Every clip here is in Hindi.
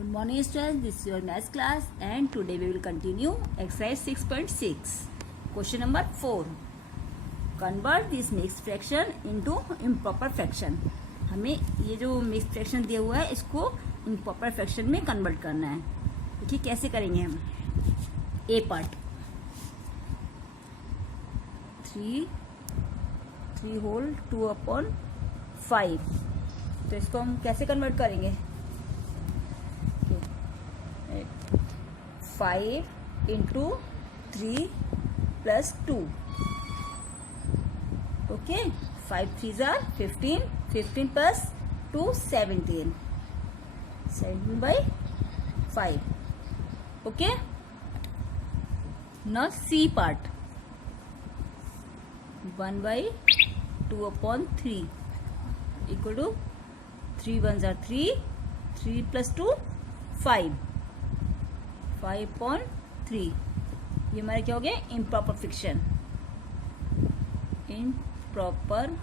Good morning students, this is your maths class and today we will continue exercise 6.6. Question number 4. Convert this mixed fraction into improper fraction. हमें ये जो mixed fraction दिया हुआ है इसको improper fraction में convert करना है. देखिए कैसे करेंगे हम. A part 3 whole 2 upon 5. तो इसको हम कैसे convert करेंगे. 5 into 3 plus 2. Okay, 5 3s are 15. 15 plus 2 17. 17 by 5. Okay. Now C part. 1 by 2 upon 3 equal to 3 1s are 3. 3 plus 2 5. 5 upon 3. ये हमारे क्या हो गया improper friction. Improper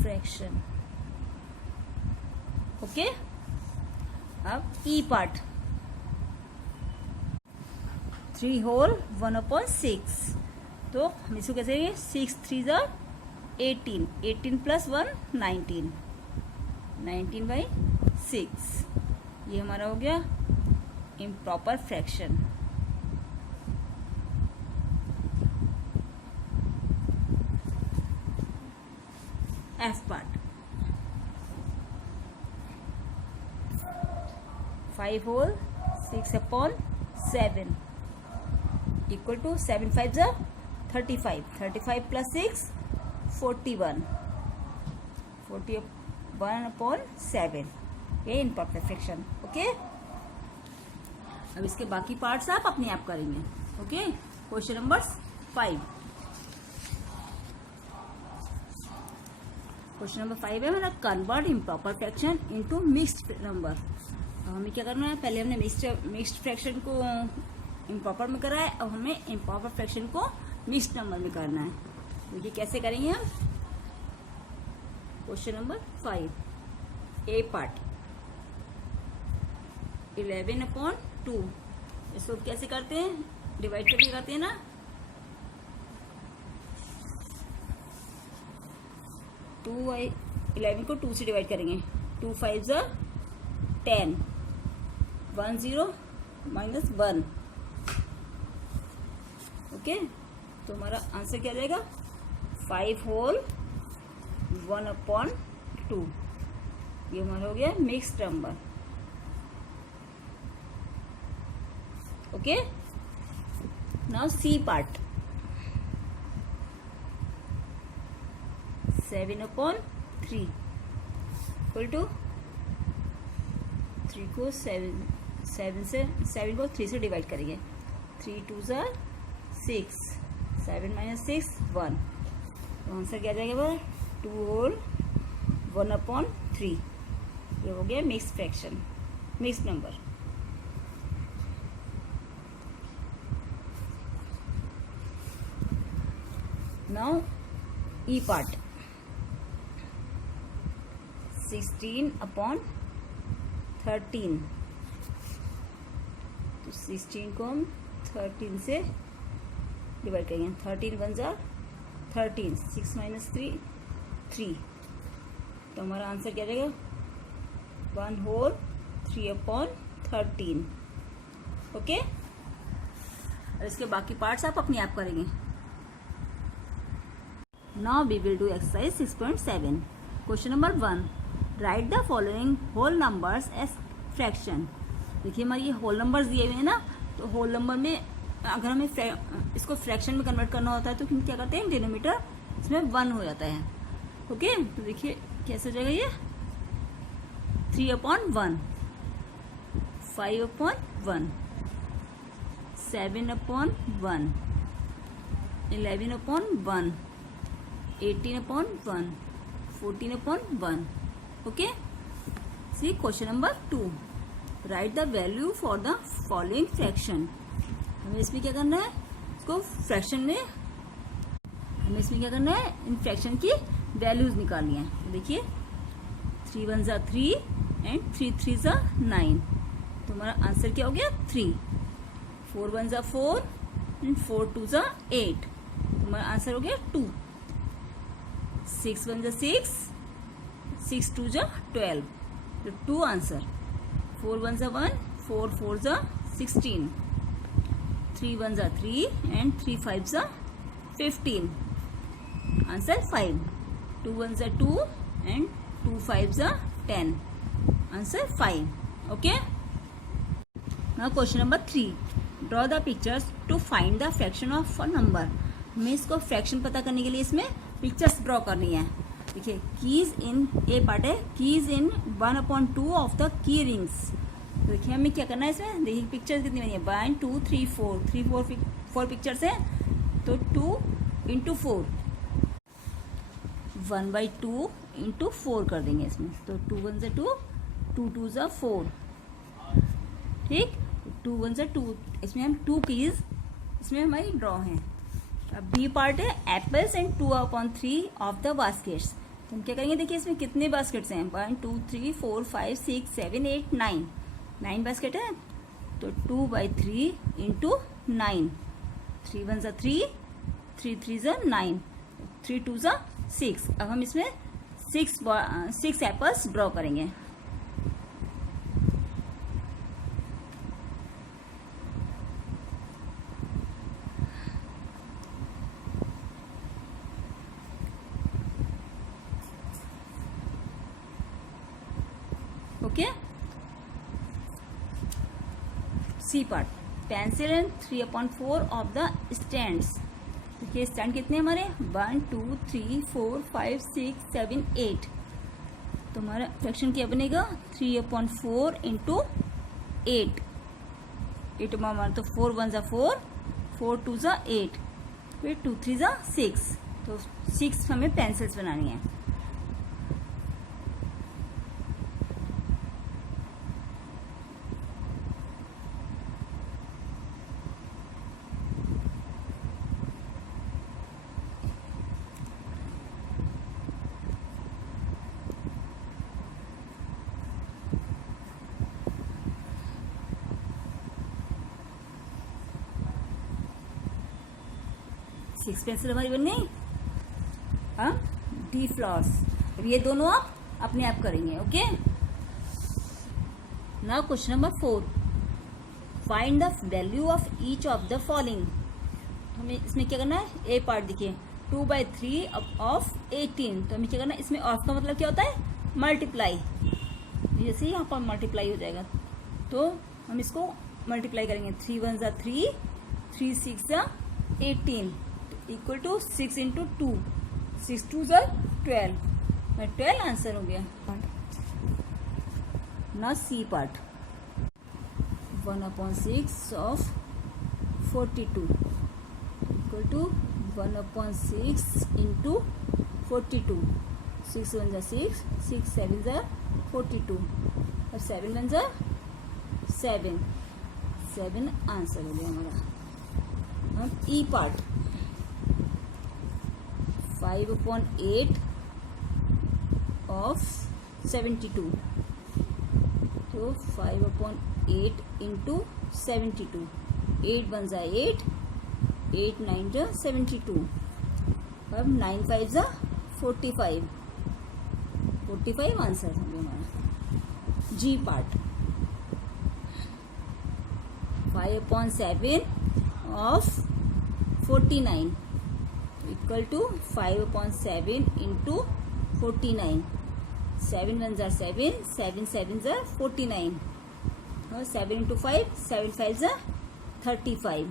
fraction. Okay. अब ई पार्ट 3 whole 1 upon 6. तो हम इसको कैसे करेंगे 6 3s are 18. 18 plus 1 19. 19 by 6. ये हमारा हो गया improper fraction. F part 5 whole 6 upon 7 equal to 7 5s are 35. 35 plus 6 41. 41 upon 7. ये इम्प्रॉपर फ्रैक्शन. ओके. अब इसके बाकी पार्ट्स आप अपने आप करेंगे. Okay. Question number 5. Question number 5 है हमारा convert improper fraction into mixed number. अब हमें क्या करना है, पहले हमने मिक्स्ड फ्रैक्शन को इम्प्रॉपर में करा है, अब हमें इम्प्रॉपर फ्रैक्शन को मिक्स्ड नंबर में करना है. देखिए कैसे करेंगे हम. क्वेश्चन नंबर 5 ए पार्ट 11 upon 2. इसको कैसे करते हैं, डिवाइड करके करते हैं ना. 11 को 2 से डिवाइड करेंगे. 2 5s are 10. 1 0 minus 1. ओके. तो हमारा आंसर क्या जाएगा 5 whole 1 upon 2. ये हमारा हो गया mixed number. Okay. Now C part 7 upon 3 equal to 3 को 7 को 3 से डिवाइड करेंगे. 3 2s are 6. 7 minus 6 1. तो आंसर क्या जाएगा 2 whole 1 upon 3. ये हो गया mix fraction, mix number. Now E part 16 upon 13. तो 16 को हम 13 से डिवाइड करेंगे. 13 1s are 13. 6 minus 3 3. तो हमारा आंसर क्या रहेगा 1 whole 3 upon 13. ओके. और इसके बाकी पार्ट्स आप अपने आप करेंगे. Now we will do exercise 6.7. Question number 1. Write the following whole numbers as fraction. देखिए हमारे ये whole numbers दिए हुए हैं ना, तो whole number में अगर हमें इसको fraction में convert करना होता है तो हम क्या करते हैं, डिनोमिनेटर इसमें 1 हो जाता है. ओके. तो देखिए कैसे हो जाएगा ये 3 upon 1, 5 upon 1, 7 upon 1, 11 upon 1, 18 upon 1, 14 upon 1. Okay. See question number 2. Write the value for the following fraction. हमें इसमें क्या करना है, इसको फ्रैक्शन में हमें इसमें क्या करना है, इन फ्रैक्शन की वैल्यूज निकालनी है. देखिए 3 1s are 3, एंड 3 3 ज़ा 9। तो हमारा आंसर क्या हो गया 3। 4 1 ज़ा 4 एंड 4 2 ज़ा 8। तो हमारा आंसर हो गया 2। 6 1 ज़ा 6, 6 2 ज़ा 12। तो 2 आंसर। 4 1 ज़ा 1, 4 4 ज़ा 16, 3 1 ज़ा 3 एंड 3 5 ज़ा 15। आंसर 5। 2 1 ज़ा 2 एंड 2 5 ज़ा 10। Answer 5। Okay. Now question number 3, draw the pictures to find the fraction of a number. हमें इसको फ्रैक्शन पता करने के लिए इसमें पिक्चर्स ड्रॉ करनी है। देखिए कीज इन, ए पार्ट है keys in 1/2 of the key rings. तो देखिए हमें क्या करना है इसमें, देखिए पिक्चर्स कितनी बनी है 1 2 3 4, 4 पिक्चर्स है। तो 2 इंटू 4, 1/2 इंटू 4 कर देंगे इसमें। तो 2 1 ज़ा 2, 2 2 ज़ा 4। ठीक, 2 1 ज़ा 2, इसमें हम 2 कीज इसमें हमारी ड्रॉ है। अब बी पार्ट है apples and 2/3 of the baskets. तो हम क्या करेंगे, देखिए इसमें कितने बास्केट्स हैं 1 2 3 4 5 6 7 8 9, 9 बास्केट है। तो 2/3 इंटू 9, 3 1 ज़ा 3, 3 3 ज़ा 9, 3 2 ज़ा 6। अब हम इसमें 6 एप्पल्स ड्रॉ करेंगे। Okay. C part, pencil and 3/4 of the stands. देखिए स्टैंड कितने हमारे 1 2 3 4 5 6 7 8। तो हमारा फ्रैक्शन क्या बनेगा 3/4 इंटू 8। 8 हमारा तो 4 1 ज़ा 4, 4 2 ज़ा 8, फिर 2 3 ज़ा 6। तो 6 हमें पेंसिल्स बनानी है। सिक्स पेंसिल हमारी बन गई। हाँ, डी फ्लावर्स। अब ये दोनों आप अपने आप करेंगे। Okay. Now question number 4, find the value of each of the following. हमें इसमें क्या करना है, ए पार्ट देखिए 2/3 ऑफ 18। तो हमें क्या करना है, इसमें ऑफ का मतलब क्या होता है मल्टीप्लाई। जैसे ही यहाँ पर मल्टीप्लाई हो जाएगा तो हम इसको मल्टीप्लाई करेंगे। 3 1 ज़ा 3, 3 6 ज़ा 18 इक्वल टू 6 इंटू 2, 6 2 ज़ा 12। 12 आंसर हो गया। ना C part, 1/6 of 42 equal to 1/6 into 42। 6 1 ज़ा 6, 6 7 ज़ा 42 और 7 1 ज़ा 7, 7 आंसर हो गया हमारा। अब ई पार्ट, 5/8 ऑफ 72। तो 5/8 इंटू 72, 8 1 ज़ा 8, 8 9 ज़ा 72। अब 9 5 ज़ा 45, 45 आंसर हो गया हमारा। G part, 5/7 of 49 equal to 5/7 into 49। 7 1 ज़ा 7, 7 7 ज़ा 49 और 7 इंटू 5, 7 5 ज़ा 35।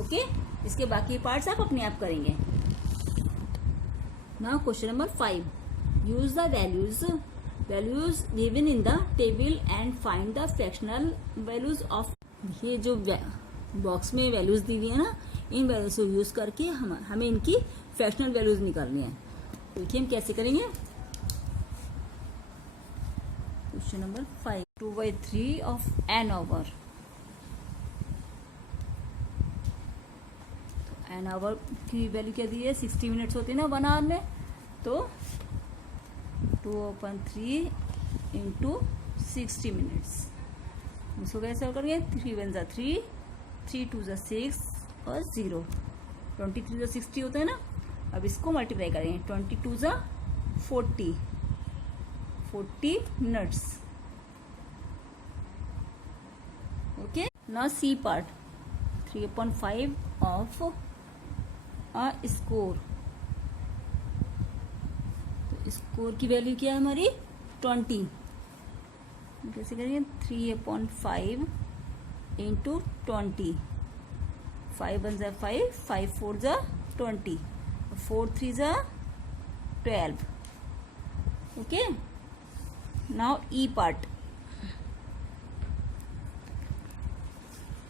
ओके। इसके बाकी पार्ट्स आप अपने आप करेंगे। Now question number 5, use the values given in the table and find the fractional values of. ये जो बॉक्स में वैल्यूज दी हुई है ना, इन वैल्यूज को यूज करके हमें इनकी फ्रैक्शनल वैल्यूज निकालनी है। देखिए हम कैसे करेंगे। Question number 5, 2/3 of an hour. An hour की वैल्यू क्या दी है 60 मिनट्स होती है ना 1 आवर में। तो 2/3 इंटू 60 मिनट्स। इसको कैसे सॉल्व करेंगे? 3 1 जा 3, 3 2 जा 6 और 0। 23 जा 60 होता है ना। अब इसको मल्टीप्लाई करेंगे। 22 जा 40 minutes. Okay, now C part. 3/5 of a score. तो स्कोर की वैल्यू क्या है हमारी? 20। कैसे करेंगे? 3/5 इंटू 20। 5 1 जा 5, 5 4 जा 20, 4 3 जा 12। ओके, नाउ ई पार्ट।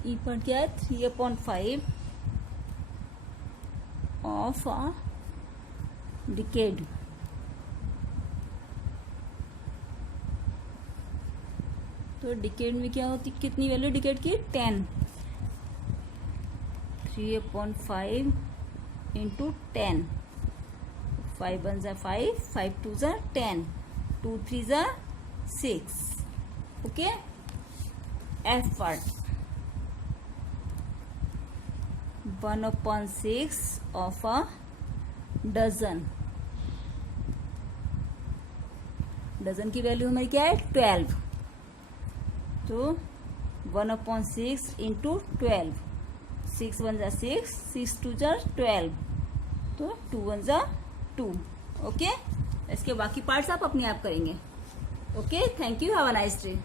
ई पार्ट क्या है? 3/5 ऑफ अ डिकेड। तो डिकेड में क्या होती, कितनी वैल्यू डिकेड की? 10। 3/5 इंटू 10। 5 1 जा 5, 5 2 जा 10, 2 3 जा 6। Okay, F part. 1/6 of a dozen. Dozen की वैल्यू हमारी क्या है? 12। तो 1/6 इंटू 12। 6 1 जा 6, 6 2 जा 12, तो 2 1 जा 2। ओके, इसके बाकी पार्ट्स आप अपने आप करेंगे। Okay, thank you, have a nice day.